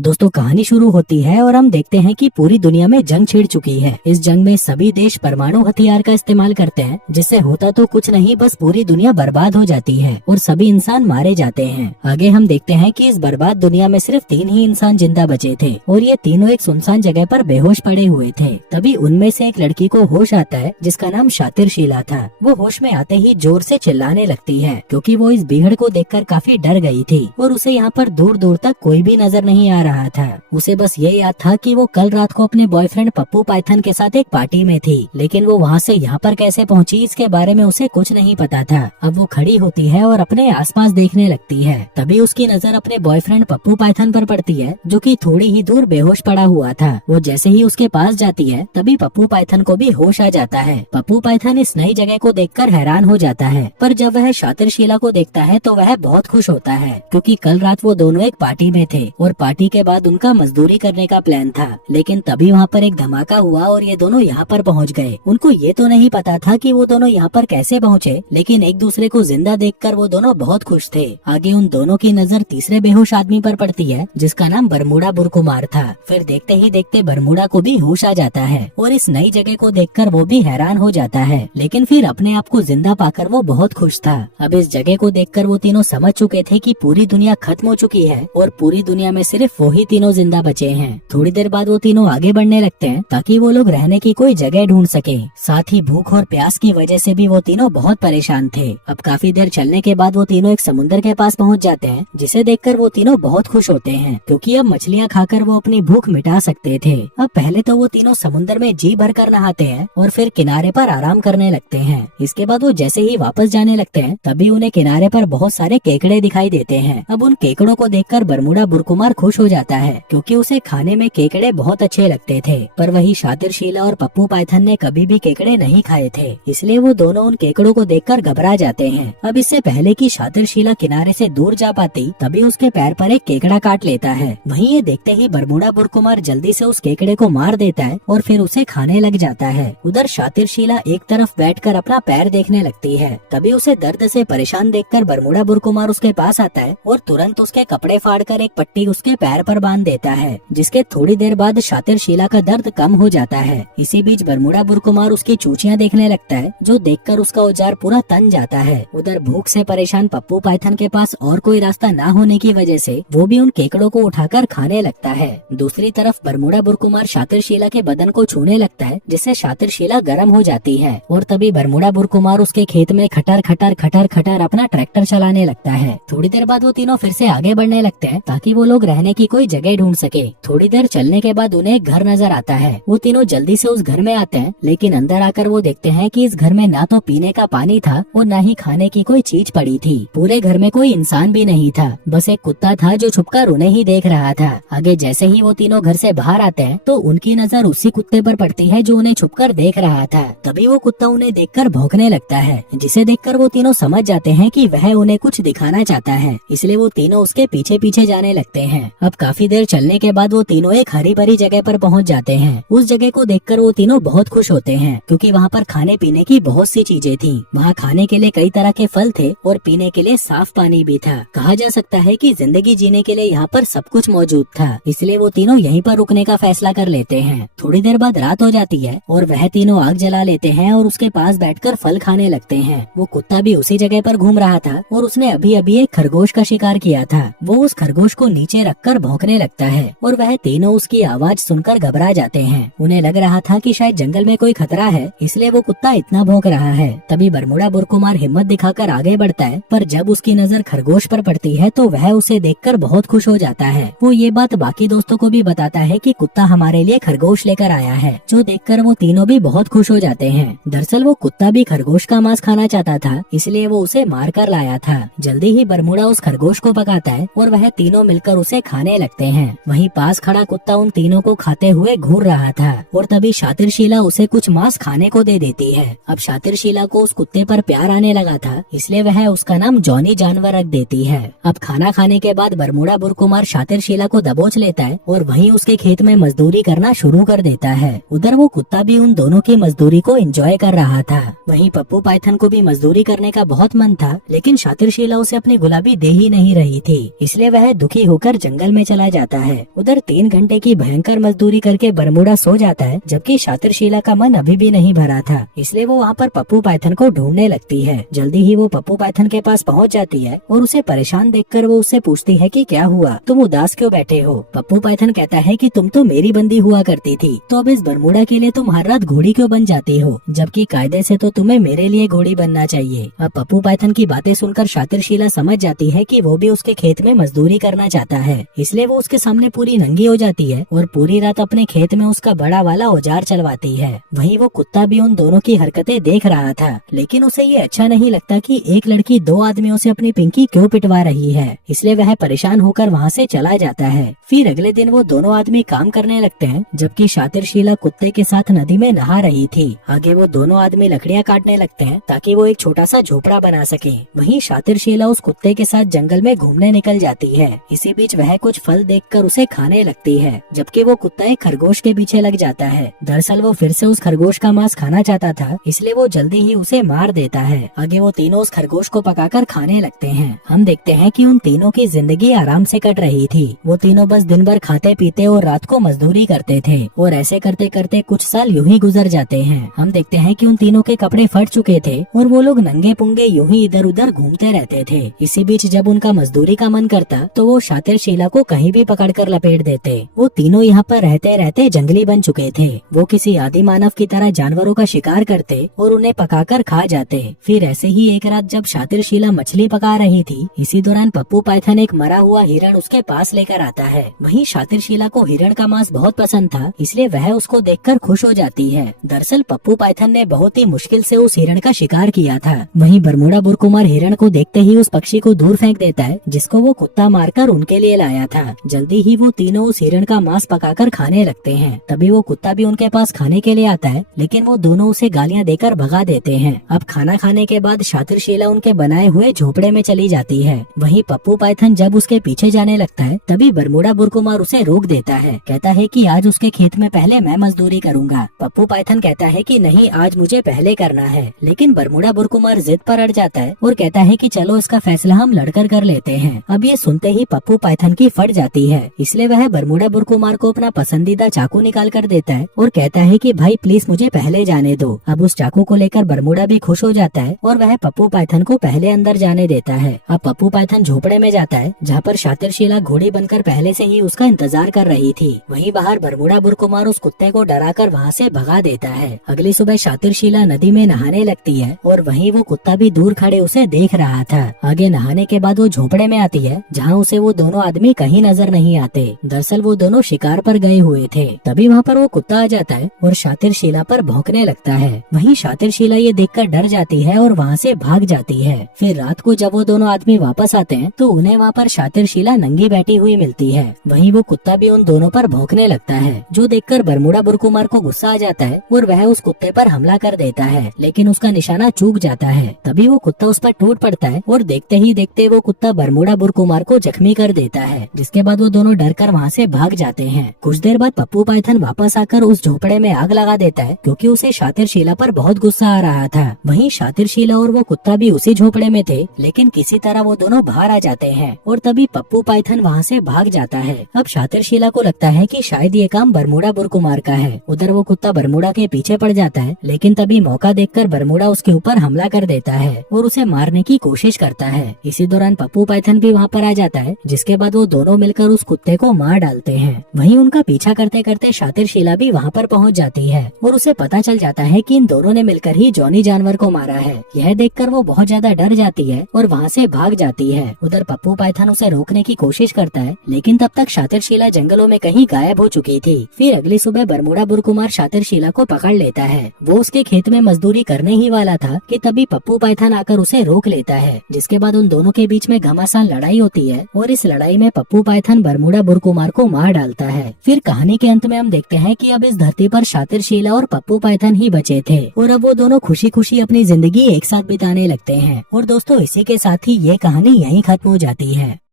दोस्तों कहानी शुरू होती है और हम देखते हैं कि पूरी दुनिया में जंग छिड़ चुकी है। इस जंग में सभी देश परमाणु हथियार का इस्तेमाल करते हैं, जिससे होता तो कुछ नहीं बस पूरी दुनिया बर्बाद हो जाती है और सभी इंसान मारे जाते हैं। आगे हम देखते हैं कि इस बर्बाद दुनिया में सिर्फ 3 ही इंसान जिंदा बचे थे और ये तीनों एक सुनसान जगह पर बेहोश पड़े हुए थे। तभी उनमें से एक लड़की को होश आता है जिसका नाम शातिर शीला था। वो होश में आते ही जोर से चिल्लाने लगती है क्योंकि वो इस भीड़ को देखकर काफी डर गई थी और उसे यहाँ पर दूर दूर तक कोई भी नजर नहीं आ रहा था। उसे बस ये याद था कि वो कल रात को अपने बॉयफ्रेंड पप्पू पाइथन के साथ एक पार्टी में थी, लेकिन वो वहाँ से यहाँ पर कैसे पहुँची इसके बारे में उसे कुछ नहीं पता था। अब वो खड़ी होती है और अपने आसपास देखने लगती है। तभी उसकी नजर अपने बॉयफ्रेंड पप्पू पाइथन पर पड़ती है जो कि थोड़ी ही दूर बेहोश पड़ा हुआ था। वो जैसे ही उसके पास जाती है तभी पप्पू पाइथन को भी होश आ जाता है। पप्पू पाइथन इस नई जगह को देखकर हैरान हो जाता है, पर जब वह शातिर शीला को देखता है तो वह बहुत खुश होता है क्योंकि कल रात वो दोनों एक पार्टी में थे और पार्टी के बाद उनका मजदूरी करने का प्लान था। लेकिन तभी वहाँ पर एक धमाका हुआ और ये दोनों यहाँ पर पहुँच गए। उनको ये तो नहीं पता था कि वो दोनों यहाँ पर कैसे पहुँचे, लेकिन एक दूसरे को जिंदा देखकर वो दोनों बहुत खुश थे। आगे उन दोनों की नजर तीसरे बेहोश आदमी पर पड़ती है जिसका नाम बरमूडा बुरकुमार था। फिर देखते ही देखते बरमूडा को भी होश आ जाता है और इस नई जगह को देखकर वो भी हैरान हो जाता है, लेकिन फिर अपने आप को जिंदा पाकर वो बहुत खुश था। अब इस जगह को देखकर वो तीनों समझ चुके थे कि पूरी दुनिया खत्म हो चुकी है और पूरी दुनिया में सिर्फ वो ही तीनों जिंदा बचे हैं। थोड़ी देर बाद वो तीनों आगे बढ़ने लगते हैं ताकि वो लोग रहने की कोई जगह ढूंढ सके। साथ ही भूख और प्यास की वजह से भी वो तीनों बहुत परेशान थे। अब काफी देर चलने के बाद वो तीनों एक समुद्र के पास पहुंच जाते हैं, जिसे देखकर वो तीनों बहुत खुश होते हैं क्योंकि अब मछलियाँ खाकर वो अपनी भूख मिटा सकते थे। अब पहले तो वो तीनों समुद्र में जी भर कर नहाते हैं और फिर किनारे पर आराम करने लगते हैं। इसके बाद वो जैसे ही वापस जाने लगते हैं तभी उन्हें किनारे पर बहुत सारे केकड़े दिखाई देते हैं। अब उन केकड़ों को देखकर बरमूडा बुरकुमार खुश हो जाता है क्योंकि उसे खाने में केकड़े बहुत अच्छे लगते थे, पर वही शातिर शीला और पप्पू पाइथन ने कभी भी केकड़े नहीं खाए थे, इसलिए वो दोनों उन केकड़ों को देखकर घबरा जाते हैं। अब इससे पहले कि शातिर शीला किनारे से दूर जा पाती तभी उसके पैर पर एक केकड़ा काट लेता है। वहीं ये देखते ही बरमूडा बुरकुमार जल्दी से उस केकड़े को मार देता है और फिर उसे खाने लग जाता है। उधर शातिर शीला एक तरफ बैठकर अपना पैर देखने लगती है। तभी उसे दर्द से परेशान देखकर बरमूडा बुरकुमार उसके पास आता है और तुरंत उसके कपड़े फाड़कर एक पट्टी उसके पैर पर बांध देता है, जिसके थोड़ी देर बाद शातिर शीला का दर्द कम हो जाता है। इसी बीच बरमूडा बुरकुमार उसकी चूचियां देखने लगता है जो देखकर उसका औजार पूरा तन जाता है। उधर भूख से परेशान पप्पू पाइथन के पास और कोई रास्ता ना होने की वजह से वो भी उन केकड़ों को उठाकर खाने लगता है। दूसरी तरफ बरमूडा बुरकुमार शातिर शीला के बदन को छूने लगता है जिससे शातिर शीला गर्म हो जाती है और तभी बरमूडा बुरकुमार उसके खेत में खटर खटर खटर खटर अपना ट्रैक्टर चलाने लगता है। थोड़ी देर बाद वो तीनों फिर से आगे बढ़ने लगते हैं ताकि वो लोग रहने की कोई जगह ढूंढ सके। थोड़ी देर चलने के बाद उन्हें एक घर नजर आता है। वो तीनों जल्दी से उस घर में आते हैं, लेकिन अंदर आकर वो देखते हैं कि इस घर में ना तो पीने का पानी था और ना ही खाने की कोई चीज पड़ी थी। पूरे घर में कोई इंसान भी नहीं था, बस एक कुत्ता था जो छुपकर उन्हें ही देख रहा था। आगे जैसे ही वो तीनों घर से बाहर आते हैं तो उनकी नजर उसी कुत्ते पर पड़ती है जो उन्हें छुपकर देख रहा था। तभी वो कुत्ता उन्हें देखकर भौंकने लगता है, जिसे देखकर वो तीनों समझ जाते हैं कि वह उन्हें कुछ दिखाना चाहता है, इसलिए वो तीनों उसके पीछे पीछे जाने लगते हैं। अब काफी देर चलने के बाद वो तीनों एक हरी भरी जगह पर पहुंच जाते हैं। उस जगह को देखकर वो तीनों बहुत खुश होते हैं क्योंकि वहाँ पर खाने पीने की बहुत सी चीजें थी। वहाँ खाने के लिए कई तरह के फल थे और पीने के लिए साफ पानी भी था। कहा जा सकता है कि जिंदगी जीने के लिए यहाँ पर सब कुछ मौजूद था, इसलिए वो तीनों यहीं पर रुकने का फैसला कर लेते हैं। थोड़ी देर बाद रात हो जाती है और वह तीनों आग जला लेते हैं और उसके पास बैठकर फल खाने लगते हैं। वो कुत्ता भी उसी जगह पर घूम रहा था और उसने अभी अभी एक खरगोश का शिकार किया था। वो उस खरगोश को नीचे रखकर भौंकने लगता है और वह तीनों उसकी आवाज सुनकर घबरा जाते हैं। उन्हें लग रहा था कि शायद जंगल में कोई खतरा है, इसलिए वो कुत्ता इतना भौंक रहा है। तभी बरमूडा बुरकुमार हिम्मत दिखाकर आगे बढ़ता है, पर जब उसकी नजर खरगोश पर पड़ती है तो वह उसे देखकर बहुत खुश हो जाता है। वो ये बात बाकी दोस्तों को भी बताता है कि कुत्ता हमारे लिए खरगोश लेकर आया है, जो देखकर वो तीनों भी बहुत खुश हो जाते हैं। दरअसल वो कुत्ता भी खरगोश का मांस खाना चाहता था, इसलिए वो उसे मार कर लाया था। जल्दी ही बरमूडा उस खरगोश को पकाता है और वह तीनों मिलकर उसे खाने लगते हैं। वहीं पास खड़ा कुत्ता उन तीनों को खाते हुए घूर रहा था और तभी शातिर शीला उसे कुछ मांस खाने को दे देती है। अब शातिर शीला को उस कुत्ते पर प्यार आने लगा था, इसलिए वह उसका नाम जॉनी जानवर रख देती है। अब खाना खाने के बाद बरमूडा बुरकुमार शातिर शीला को दबोच लेता है और वहीं उसके खेत में मजदूरी करना शुरू कर देता है। उधर वो कुत्ता भी उन दोनों की मजदूरी को एंजॉय कर रहा था। वहीं पप्पू पाइथन को भी मजदूरी करने का बहुत मन था, लेकिन शातिर शीला उसे अपनी गुलाबी दे ही नहीं रही थी, इसलिए वह दुखी होकर जंगल में चला जाता है। उधर 3 घंटे की भयंकर मजदूरी करके बरमूडा सो जाता है, जबकि शातिरशीला का मन अभी भी नहीं भरा था, इसलिए वो वहाँ पर पप्पू पाइथन को ढूंढने लगती है। जल्दी ही वो पप्पू पाइथन के पास पहुँच जाती है और उसे परेशान देखकर वो उससे पूछती है कि क्या हुआ, तुम उदास क्यों बैठे हो। पप्पू पाइथन कहता है कि तुम तो मेरी बंदी हुआ करती थी, तो अब इस बरमूडा के लिए तुम हर रात घोड़ी क्यों बन जाती हो, जबकि कायदे से तो तुम्हें मेरे लिए घोड़ी बनना चाहिए। अब पप्पू पाइथन की बातें सुनकर शातिरशीला समझ जाती है कि वो भी उसके खेत में मजदूरी करना चाहता है, इसलिए वो उसके सामने पूरी नंगी हो जाती है और पूरी रात अपने खेत में उसका बड़ा वाला औजार चलवाती है। वहीं वो कुत्ता भी उन दोनों की हरकतें देख रहा था, लेकिन उसे ये अच्छा नहीं लगता कि एक लड़की 2 आदमियों से अपनी पिंकी क्यों पिटवा रही है, इसलिए वह परेशान होकर वहाँ से चला जाता है। फिर अगले दिन वो दोनों आदमी काम करने लगते हैं, जबकि शातिरशीला कुत्ते के साथ नदी में नहा रही थी। आगे वो दोनों आदमी लकड़ियाँ काटने लगते हैं ताकि वो एक छोटा सा झोपड़ा बना सके। वहीं शातिरशीला उस कुत्ते के साथ जंगल में घूमने निकल जाती है। इसी बीच वह कुछ फल देखकर उसे खाने लगती है, जबकि वो कुत्ता एक खरगोश के पीछे लग जाता है। दरअसल वो फिर से उस खरगोश का मांस खाना चाहता था, इसलिए वो जल्दी ही उसे मार देता है। आगे वो तीनों उस खरगोश को पकाकर खाने लगते हैं। हम देखते हैं कि उन तीनों की जिंदगी आराम से कट रही थी। वो तीनों बस दिन भर खाते पीते और रात को मजदूरी करते थे और ऐसे करते करते कुछ साल यूं ही गुजर जाते हैं। हम देखते हैं कि उन तीनों के कपड़े फट चुके थे और वो लोग नंगे पुंगे यूं ही इधर उधर घूमते रहते थे। इसी बीच जब उनका मजदूरी का मन करता तो वो शातिरशीला को कहीं भी पकड़कर लपेट देते। वो तीनों यहाँ पर रहते रहते जंगली बन चुके थे। वो किसी आदि मानव की तरह जानवरों का शिकार करते और उन्हें पकाकर खा जाते। फिर ऐसे ही एक रात जब शातिरशीला मछली पका रही थी, इसी दौरान पप्पू पाइथन एक मरा हुआ हिरण उसके पास लेकर आता है। वहीं शातिरशीला को हिरण का मांस बहुत पसंद था, इसलिए वह उसको देखकर खुश हो जाती है। दरअसल पप्पू पाइथन ने बहुत ही मुश्किल से उस हिरण का शिकार किया था। वहीं बरमूडा बुरकुमार हिरण को देखते ही उस पक्षी को दूर फेंक देता है, जिसको वो कुत्ता मारकर उनके लिए लाया था। जल्दी ही वो तीनों उस हिरण का मांस पकाकर खाने लगते हैं। तभी वो कुत्ता भी उनके पास खाने के लिए आता है, लेकिन वो दोनों उसे गालियां देकर भगा देते हैं। अब खाना खाने के बाद शातिरशीला उनके बनाए हुए झोपड़े में चली जाती है। वहीं पप्पू पाइथन जब उसके पीछे जाने लगता है, तभी बरमूडा बुरकुमार उसे रोक देता है। कहता है कि आज उसके खेत में पहले मैं मजदूरी करूंगा। पप्पू पाइथन कहता है कि नहीं, आज मुझे पहले करना है, लेकिन बरमूडा बुरकुमार जिद पर अड़ जाता है और कहता है कि चलो इसका फैसला हम लड़कर कर लेते हैं। अब ये सुनते ही पप्पू पाइथन की फट जाती है, इसलिए वह बरमूडा बुरकुमार को अपना पसंदीदा चाकू निकाल कर देता है और कहता है कि भाई प्लीज मुझे पहले जाने दो। अब उस चाकू को लेकर बरमूडा भी खुश हो जाता है और वह पप्पू पाइथन को पहले अंदर जाने देता है। अब पप्पू पाइथन झोपड़े में जाता है, जहाँ पर शातिरशीला घोड़ी बनकर पहले से ही उसका इंतजार कर रही थी। वहीं बाहर बरमूडा बुरकुमार उस कुत्ते को डराकर वहाँ से भगा देता है। अगली सुबह शातिरशीला नदी में नहाने लगती है और वहीं वो कुत्ता भी दूर खड़े उसे देख रहा था। आगे नहाने के बाद वो झोपड़े में आती है, जहाँ उसे वो दोनों आदमी कहीं नजर नहीं आते। दरअसल वो दोनों शिकार पर गए हुए थे। तभी वहाँ पर वो कुत्ता आ जाता है और शातिरशीला पर भौंकने लगता है। वहीं शातिरशीला ये देखकर डर जाती है और वहाँ से भाग जाती है। फिर रात को जब वो दोनों आदमी वापस आते हैं तो उन्हें वहाँ पर शातिरशीला नंगी बैठी हुई मिलती है। वहीं वो कुत्ता भी उन दोनों पर भौंकने लगता है, जो देखकर बरमूडा बुरकुमार को गुस्सा आ जाता है और वह उस कुत्ते पर हमला कर देता है, लेकिन उसका निशाना चूक जाता है। तभी वो कुत्ता उस पर टूट पड़ता है और देखते ही देखते वो कुत्ता बरमूडा बुरकुमार को जख्मी कर देता है, जिसके बाद वो दोनों डरकर वहाँ से भाग जाते हैं। कुछ देर बाद पप्पू पाइथन वापस आकर उस झोपड़े में आग लगा देता है, क्योंकि उसे शातिरशीला पर बहुत गुस्सा आ रहा था। वहीं शातिरशीला और वो कुत्ता भी उसी झोपड़े में थे, लेकिन किसी तरह वो दोनों बाहर आ जाते हैं और तभी पप्पू पाइथन वहाँ से भाग जाता है। अब शातिरशीला को लगता है कि शायद ये काम बरमूडा बुरकुमार का है। उधर वो कुत्ता बरमूडा के पीछे पड़ जाता है, लेकिन तभी मौका देखकर बरमूडा उसके ऊपर हमला कर देता है और उसे मारने की कोशिश करता है। इसी दौरान पप्पू पाइथन भी वहाँ पर आ जाता है, जिसके बाद वो दोनों मिलकर उस कुत्ते को मार डालते हैं। वहीं उनका पीछा करते करते शातिरशीला भी वहाँ पर पहुँच जाती है और उसे पता चल जाता है कि इन दोनों ने मिलकर ही जॉनी जानवर को मारा है। यह देखकर वो बहुत ज्यादा डर जाती है और वहाँ से भाग जाती है। उधर पप्पू पाइथन उसे रोकने की कोशिश करता है, लेकिन तब तक शातिरशीला जंगलों में कहीं गायब हो चुकी थी। फिर अगली सुबह बरमूडा बुरकुमार शातिरशीला को पकड़ लेता है। वो उसके खेत में मजदूरी करने ही वाला था कि तभी पप्पू पाइथन आकर उसे रोक लेता है, जिसके बाद उन दोनों के बीच में घमासान लड़ाई होती है और इस लड़ाई में पप्पू पाइथन बरमूडा बुरकुमार को मार डालता है। फिर कहानी के अंत में हम देखते हैं कि अब इस धरती पर शातिरशीला और पप्पू पाइथन ही बचे थे और अब वो दोनों खुशी खुशी अपनी जिंदगी एक साथ बिताने लगते हैं। और दोस्तों, इसी के साथ ही ये कहानी यहीं खत्म हो जाती है।